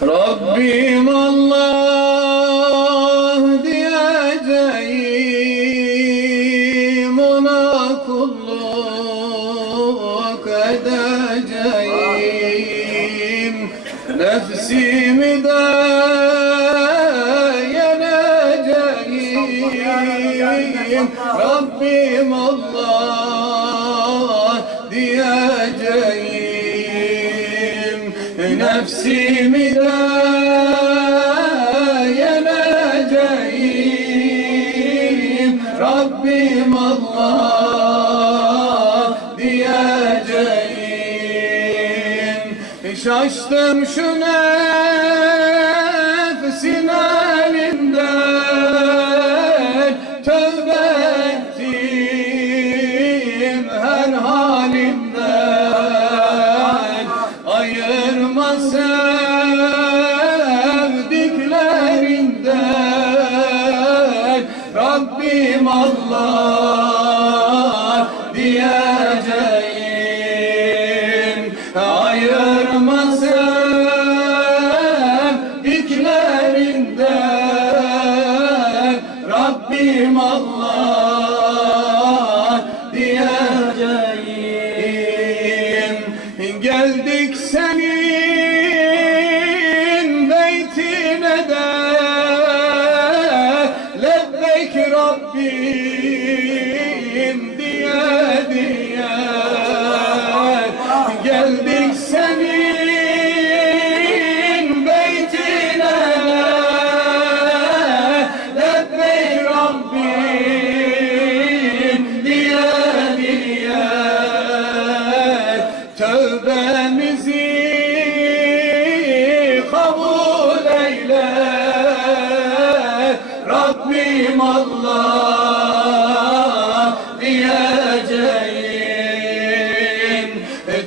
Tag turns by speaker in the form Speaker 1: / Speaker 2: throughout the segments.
Speaker 1: Rabbim Allah. Rabbim Allah diyeceğim. Şaştım şuna Rabbim Allah.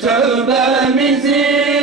Speaker 1: tövbemizi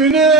Speaker 2: günü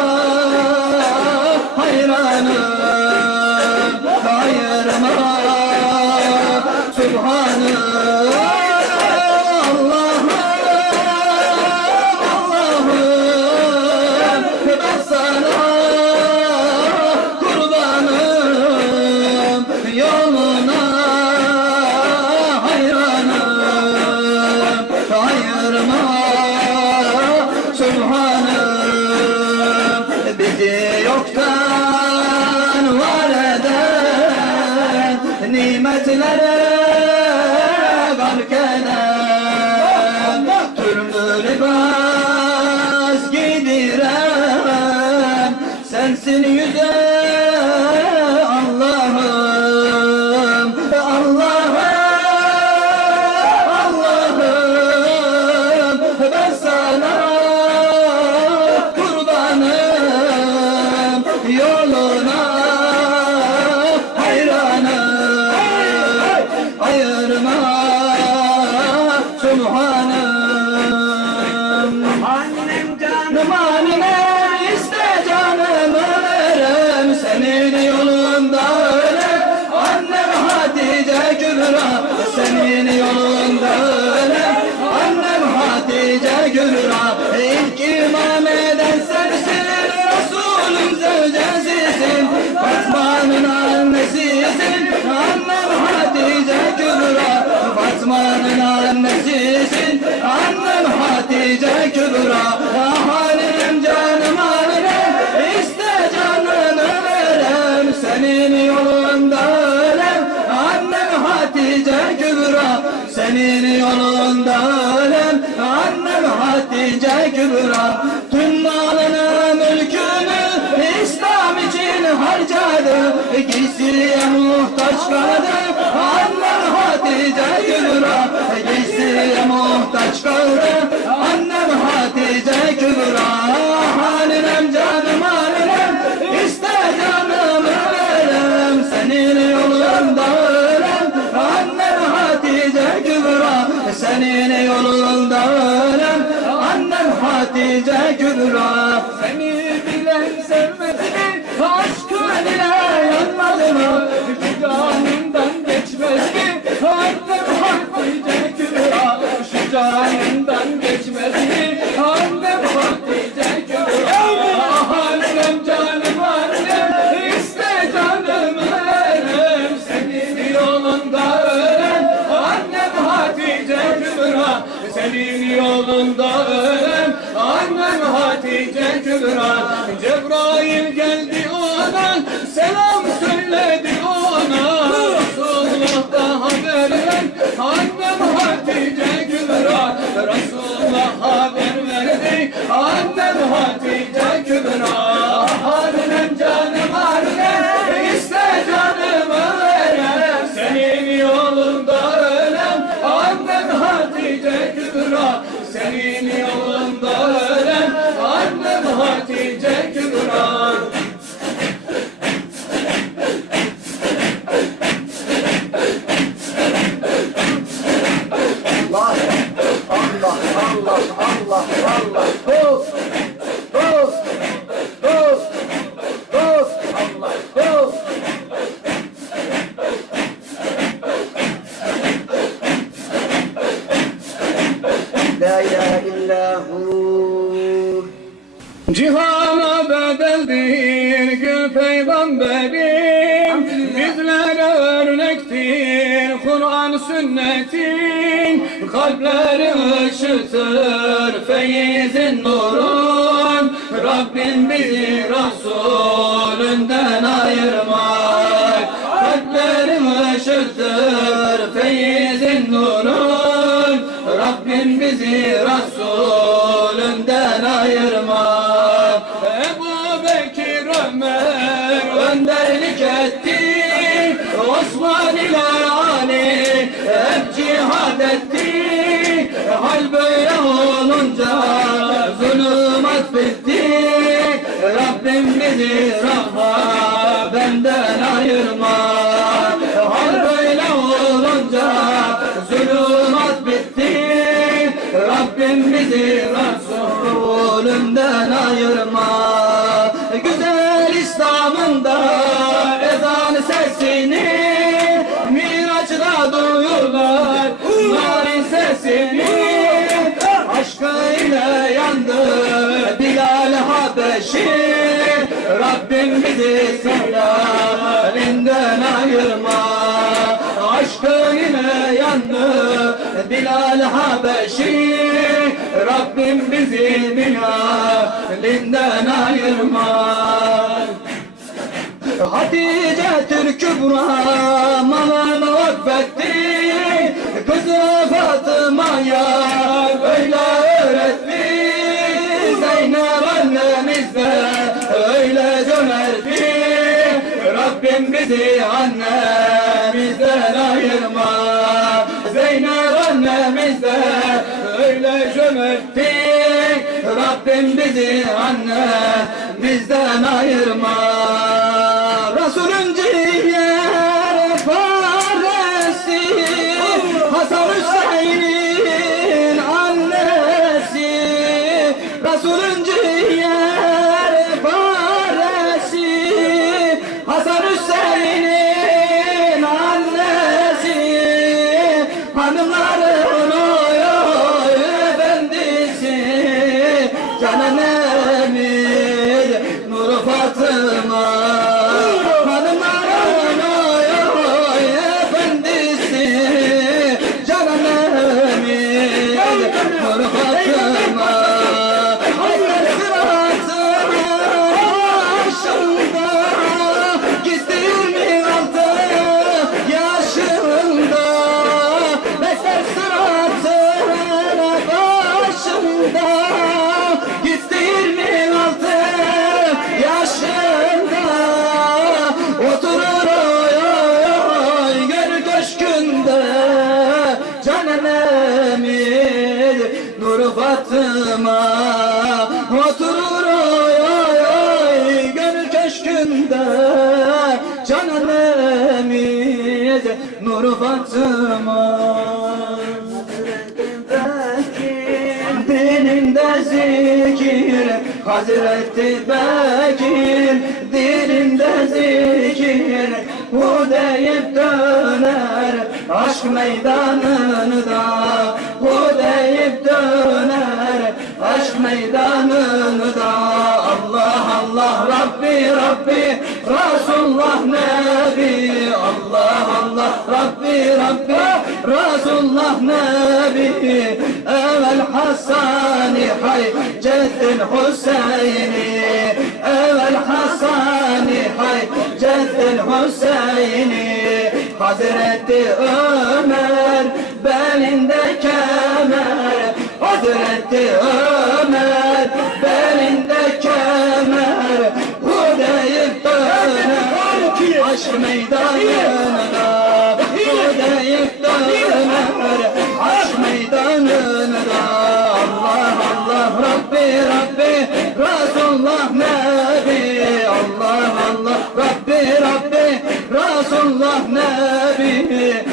Speaker 2: hayranım ayırma. Subhanım Let's Fatma'nın annesisin Annem Hatice Kübra Ahalim canım alem. İste canım ölem Senin yolunda ölem. Annem Hatice Kübra Senin yolunda ölem. Annem Hatice Kübra Tüm malını mülkünü İslam için harcadı. Giysiye muhtaç kaldı kaldı Annem Hatice Kübra Halinem canım halinem İste canım ölem Senin yolunda ölem Annem Hatice Kübra Senin yolunda ölem Annem Hatice Kübra Seni bilen sevmedi mi? Aşkın ile yanmadı mı? Şu canından geçmez canından geçmez mi? Annem Hatice Kübra Annem canım annem İste canım ölem Senin yolunda ölem Annem Hatice Kübra Senin yolunda ölem Annem Hatice Kübra verdi Annem Hatice Kübra Annem Kalpleri ışıtır feyizin nurun. Rabbim bizi Resulünden ayırmaz Kalpleri ışıtır feyizin nurun. Rabbim bizi Resulünden olunca zulümat bitti Rabbim bizi rahma benden ayırma. Hal böyle olunca zulümat bitti Rabbim bizi Resulünden ayırma Rabbim bizi sevdalinden ayırma Aşkıyla yandı Bilal Habeşi. Rabbim bizi Bilal'inden ayırma. Hatice Türk Kübra malını vakfetti. Kızı Fatıma'ya öyle bizi annemizden ayırma. Zeynep annemiz de öyle cömertti Rabbim bizi annemizden Nur Fatıma Oturur oy oy oy gönül köşkünde Canan Emir Nur Fatıma. Dilinde zikir Hazreti Bekir. Dilinde zikir Bu deyip döner Aşk meydanında Aşk meydanında Allah Allah Rabbi Rabbi Resulullah Nebi. Allah Allah Rabbi Rabbi Resulullah Nebi. Evvel Hasani hay Ceddin Hüseyin'i. Evvel Hasani hay Ceddin Hüseyin'i. Hazreti Ömer belinde kemer. Hazreti Ömer Aşk meydanına Bu deyip döner Aşk meydanına Allah Allah Rabbi Rabbi Resulullah Nebi. Allah Allah. Rabbi Rabbi Resulullah Nebi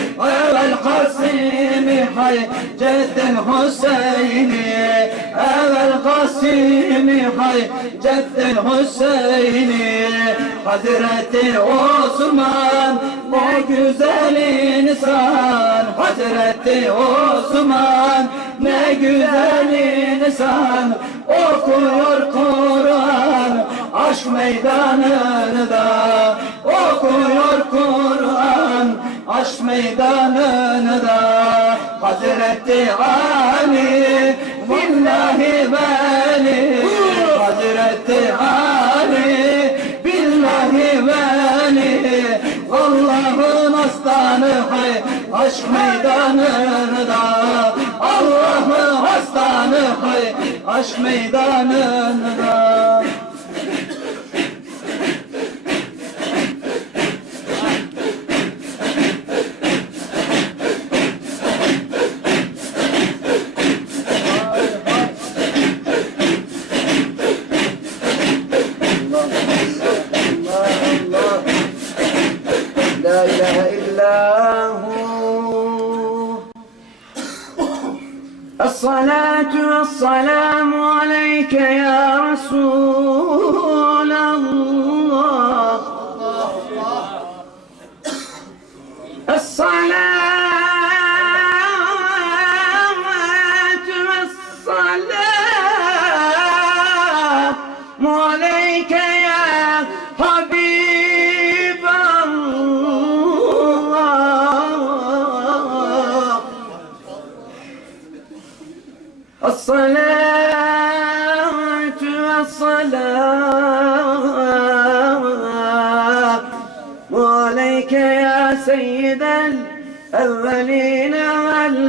Speaker 2: Kasimi hay Ceddin Hüseyin'i. Evvel Kasimi hay Ceddin Hüseyin'i. Hazreti Osman ne güzel insan. Hazreti Osman ne güzel insan. Okuyor Kur'an aşk meydanında. Okuyor Kur'an aşk meydanında Hazreti Ali Billahi veli. Hazreti Ali Billahi veli. Allah'ın aslanı hay. Aşk meydanında Allah'ın aslanı hay. Aşk meydanında
Speaker 3: لا إله إلا هو. الصلاة والسلام عليك يا رسول الله. الصلاة الصلاة والسلام عليك يا سيد الأولين والآخرين.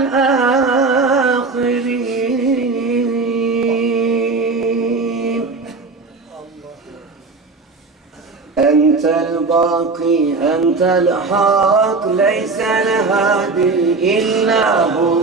Speaker 3: أنت الباقي أنت الحق ليس لهادي إلا هو